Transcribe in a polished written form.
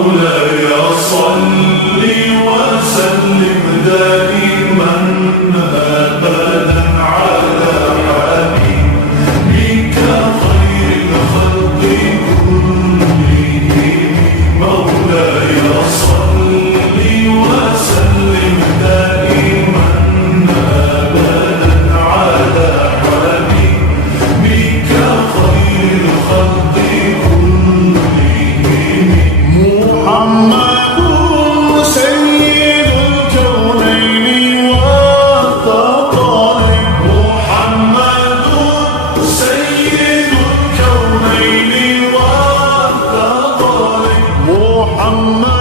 مولاي صل وسلم دائما أبدا على حبيبك خير الخلق كلهم. مولاي صل وسلم دائما أبدا على حبيبك خير الخلق كلهم. محمد سيد الكونين والثقلين. محمد سيد الكونين والثقلين. محمد